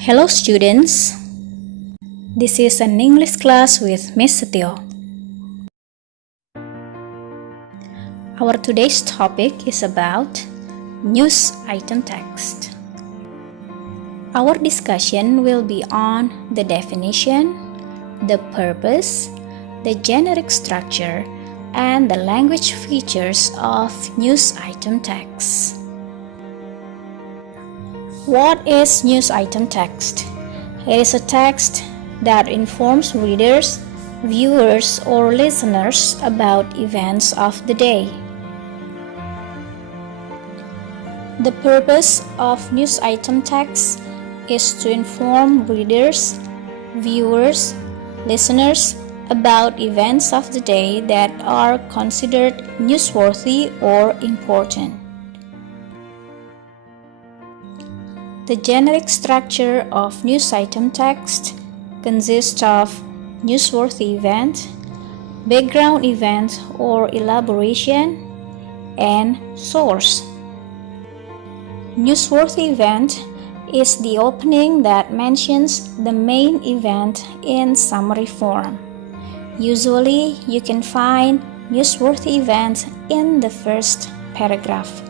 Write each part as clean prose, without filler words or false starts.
Hello students, this is an English class with Miss Setio. Our today's topic is about news item text. Our discussion will be on the definition, the purpose, the generic structure, and the language features of news item text. What is news item text? It is a text that informs readers, viewers, or listeners about events of the day. The purpose of news item text is to inform readers, viewers, listeners about events of the day that are considered newsworthy or important. The generic structure of news item text consists of newsworthy event, background event or elaboration, and source. Newsworthy event is the opening that mentions the main event in summary form. Usually, you can find newsworthy event in the first paragraph.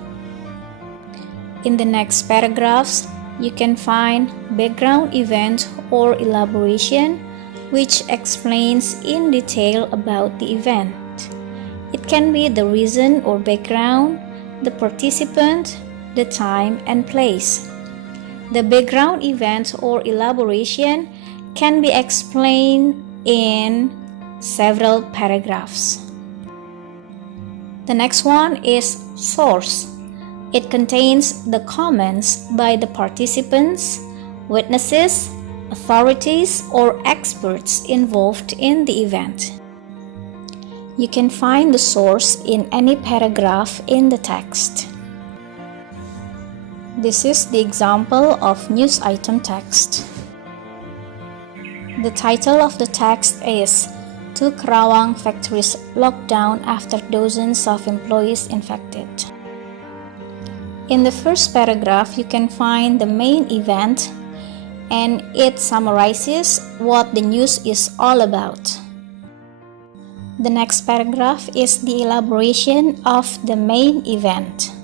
In the next paragraphs, you can find background event or elaboration, which explains in detail about the event. It can be the reason or background, the participant, the time and place. The background event or elaboration can be explained in several paragraphs. The next one is source. It contains the comments by the participants, witnesses, authorities, or experts involved in the event. You can find the source in any paragraph in the text. This is the example of news item text. The title of the text is "Two Kerawang Factories Locked Down After Dozens of Employees Infected." In the first paragraph, you can find the main event, and it summarizes what the news is all about. The next paragraph is the elaboration of the main event.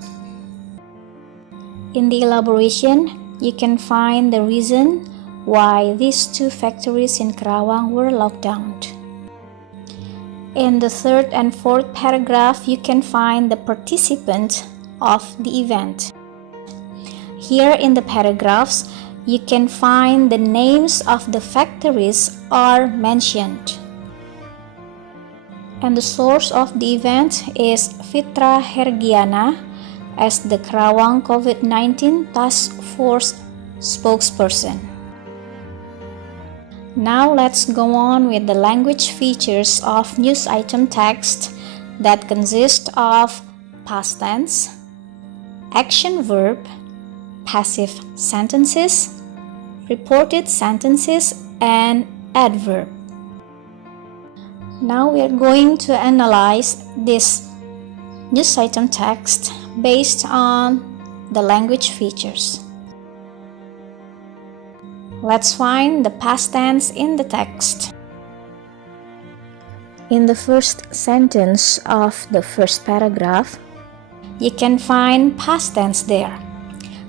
In the elaboration, you can find the reason why these two factories in Kerawang were locked down. In the third and fourth paragraph, you can find the participant of the event. Here in the paragraphs, you can find the names of the factories are mentioned. And the source of the event is Fitra Hergiana as the Kerawang COVID-19 Task Force spokesperson. Now let's go on with the language features of news item text that consist of past tense, action verb, passive sentences, reported sentences, and adverb. Now we are going to analyze this news item text based on the language features. Let's find the past tense in the text. In the first sentence of the first paragraph, you can find past tense there.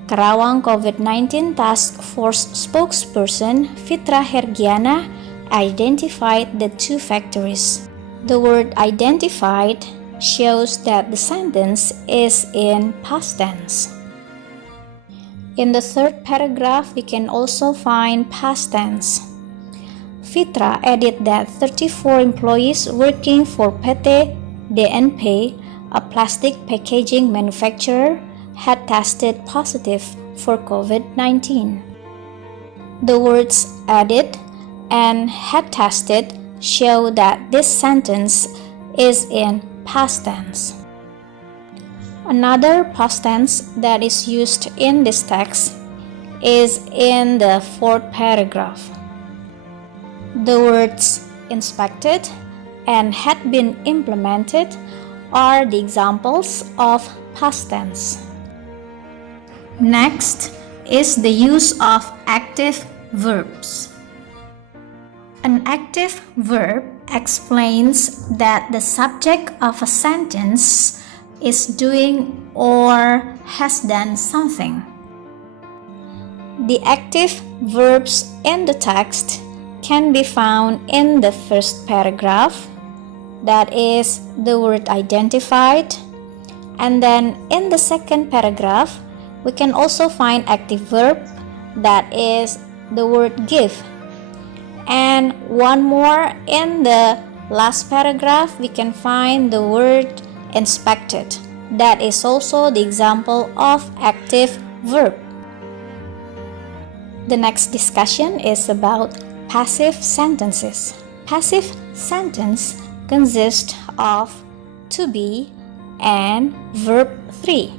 Kerawang COVID-19 Task Force spokesperson Fitra Hergiana identified the two factories. The word identified shows that the sentence is in past tense. In the third paragraph, we can also find past tense. Fitra added that 34 employees working for PT DNP, a plastic packaging manufacturer, had tested positive for COVID-19. The words added and had tested show that this sentence is in past tense. Another past tense that is used in this text is in the fourth paragraph. The words inspected and had been implemented are the examples of past tense. Next is the use of active verbs. An active verb explains that the subject of a sentence is doing or has done something. The active verbs in the text can be found in the first paragraph, that is the word identified, and then in the second paragraph we can also find active verb, that is the word give, and one more in the last paragraph we can find the word inspected, that is also the example of active verb. The next discussion is about passive sentences. Passive sentence consists of to be and verb 3.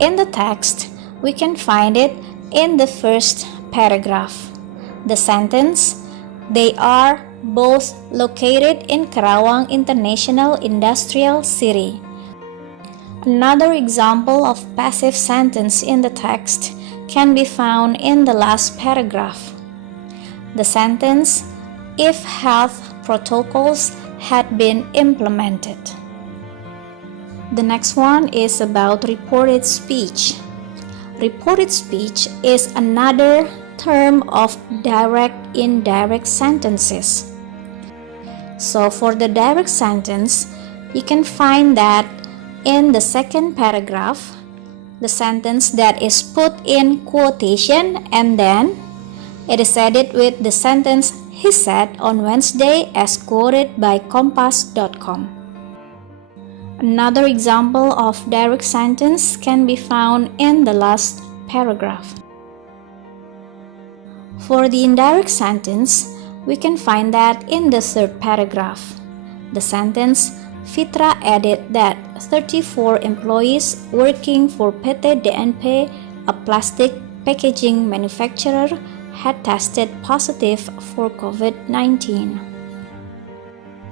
In the text, we can find it in the first paragraph. The sentence, they are both located in Karawang International Industrial City. Another example of passive sentence in the text can be found in the last paragraph. The sentence, if health protocols had been implemented. The next one is about reported speech. Reported speech is another term of direct-indirect sentences. So for the direct sentence, you can find that in the second paragraph, the sentence that is put in quotation and then it is added with the sentence he said on Wednesday as quoted by Kompas.com. Another example of direct sentence can be found in the last paragraph. For the indirect sentence, we can find that in the third paragraph. The sentence, Fitra added that 34 employees working for PT DNP, a plastic packaging manufacturer, had tested positive for COVID-19.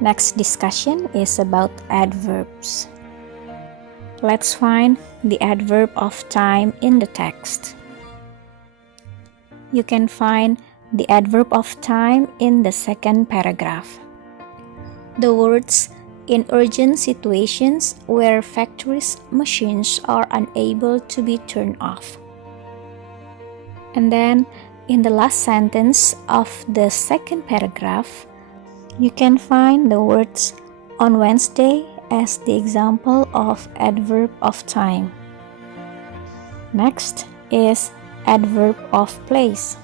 Next discussion is about adverbs. Let's find the adverb of time in the text. You can find the adverb of time in the second paragraph. The words in urgent situations where factories' machines are unable to be turned off. And then in the last sentence of the second paragraph, you can find the words on Wednesday as the example of adverb of time. Next is adverb of place.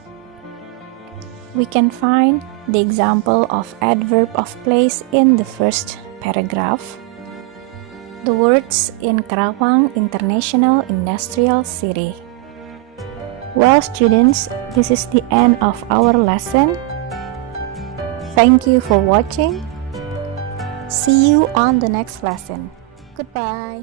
We can find the example of adverb of place in the first paragraph. The words in Karawang International Industrial City. Well, students, this is the end of our lesson. Thank you for watching. See you on the next lesson. Goodbye.